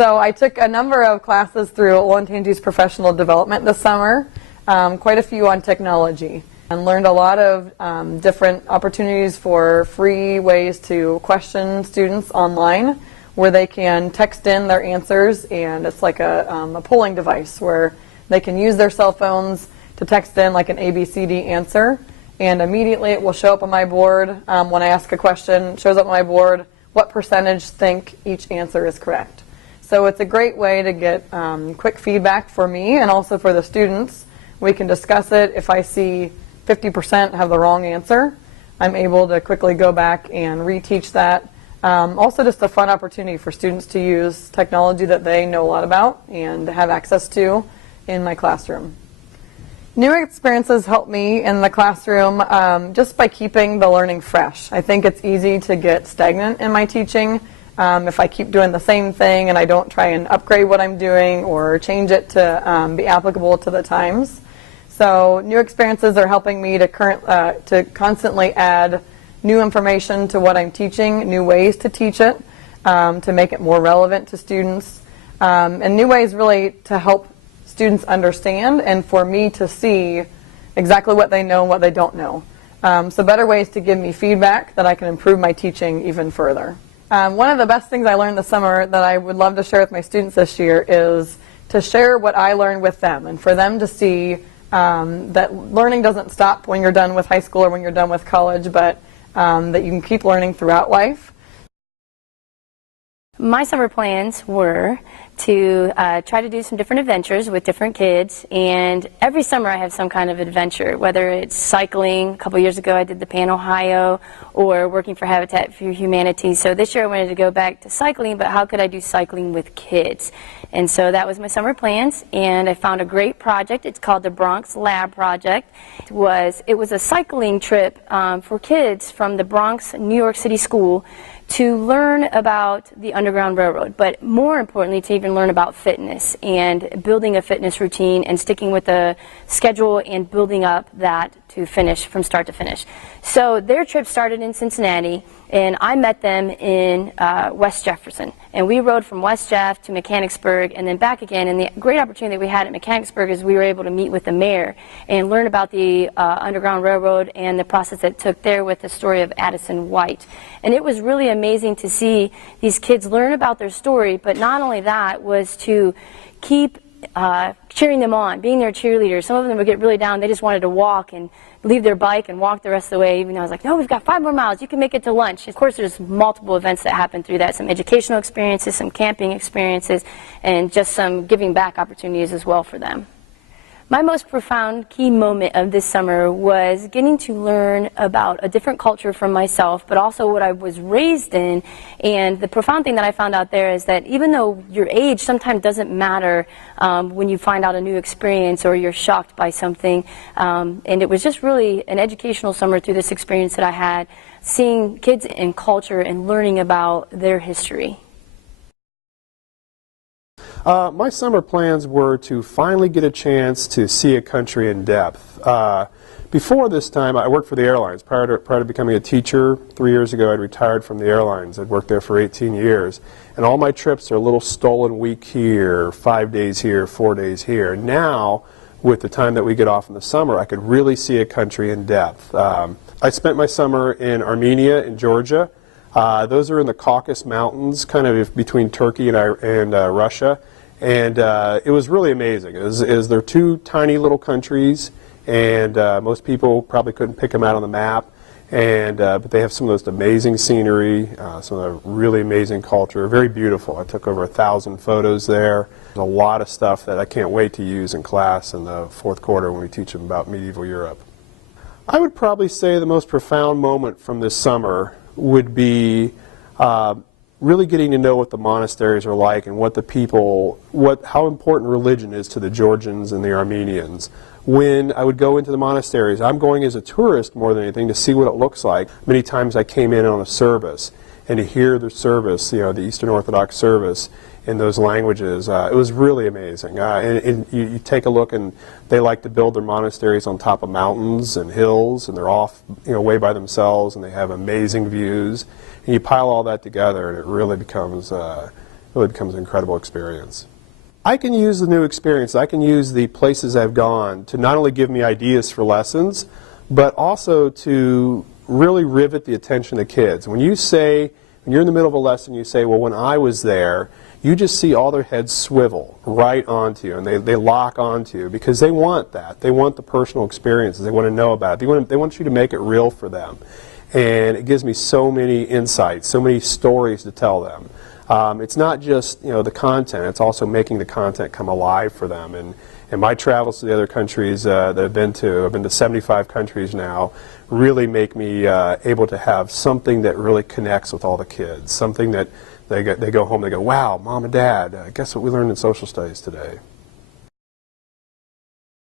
So I took a number of classes through Olentangy's professional development this summer, quite a few on technology, and learned a lot of different opportunities for free ways to question students online, where they can text in their answers, and it's like a polling device where they can use their cell phones to text in like an ABCD answer, and immediately it will show up on my board when I ask a question. It shows up on my board what percentage think each answer is correct. So it's a great way to get quick feedback for me and also for the students. We can discuss it. If I see 50% have the wrong answer, I'm able to quickly go back and reteach that. Also just a fun opportunity for students to use technology that they know a lot about and have access to in my classroom. New experiences help me in the classroom just by keeping the learning fresh. I think it's easy to get stagnant in my teaching if I keep doing the same thing and I don't try and upgrade what I'm doing or change it to be applicable to the times. So new experiences are helping me to constantly add new information to what I'm teaching, new ways to teach it, to make it more relevant to students, and new ways really to help students understand and for me to see exactly what they know and what they don't know. So better ways to give me feedback that I can improve my teaching even further. One of the best things I learned this summer that I would love to share with my students this year is to share what I learned with them and for them to see that learning doesn't stop when you're done with high school or when you're done with college, but that you can keep learning throughout life. My summer plans were to try to do some different adventures with different kids, and every summer I have some kind of adventure, whether it's cycling. A couple years ago I did the Pan Ohio, or working for Habitat for Humanity. So this year I wanted to go back to cycling, but how could I do cycling with kids? And so that was my summer plans, and I found a great project. It's called the Bronx Lab Project. It was a cycling trip for kids from the Bronx, New York City school to learn about the Underground Railroad, but more importantly to even learn about fitness and building a fitness routine and sticking with the schedule and building up that to finish from start to finish. So their trip started in Cincinnati, and I met them in West Jefferson, and we rode from West Jeff to Mechanicsburg and then back again. And the great opportunity that we had at Mechanicsburg is we were able to meet with the mayor and learn about the Underground Railroad and the process that took there with the story of Addison White. And it was really amazing to see these kids learn about their story, but not only that was to keep cheering them on, being their cheerleaders. Some of them would get really down. They just wanted to walk and leave their bike and walk the rest of the way. Even though I was like, no, we've got 5 more miles. You can make it to lunch. Of course, there's multiple events that happen through that, some educational experiences, some camping experiences, and just some giving back opportunities as well for them. My most profound key moment of this summer was getting to learn about a different culture from myself, but also what I was raised in. And the profound thing that I found out there is that even though your age sometimes doesn't matter when you find out a new experience or you're shocked by something, and it was just really an educational summer through this experience that I had, seeing kids and culture and learning about their history. My summer plans were to finally get a chance to see a country in depth. Before this time, I worked for the airlines. Prior to becoming a teacher, 3 years ago, I'd retired from the airlines. I'd worked there for 18 years. And all my trips are a little stolen week here, 5 days here, 4 days here. Now, with the time that we get off in the summer, I could really see a country in depth. I spent my summer in Armenia and Georgia. Those are in the Caucasus Mountains, kind of between Turkey and Russia. And it was really amazing. They're 2 tiny little countries, and most people probably couldn't pick them out on the map. But they have some of those amazing scenery, some of the really amazing culture, very beautiful. I took over 1,000 photos there. There's a lot of stuff that I can't wait to use in class in the 4th quarter when we teach them about medieval Europe. I would probably say the most profound moment from this summer would be really getting to know what the monasteries are like and what the people, how important religion is to the Georgians and the Armenians. When I would go into the monasteries, I'm going as a tourist more than anything to see what it looks like. Many times I came in on a service, and to hear the service, the Eastern Orthodox service in those languages, it was really amazing. And you take a look, and they like to build their monasteries on top of mountains and hills, and they're off way by themselves, and they have amazing views. And you pile all that together, and it really becomes really becomes an incredible experience. I can use the new experience, I can use the places I've gone to not only give me ideas for lessons, but also to really rivet the attention of kids. When you're in the middle of a lesson, you say, well, when I was there, you just see all their heads swivel right onto you, and they lock onto you because they want that. They want the personal experiences. They want to know about it. They want you to make it real for them. And it gives me so many insights, so many stories to tell them. It's not just the content, it's also making the content come alive for them. And my travels to the other countries that I've been to 75 countries now, really make me able to have something that really connects with all the kids, something that they go home, they go, wow, Mom and Dad, guess what we learned in social studies today?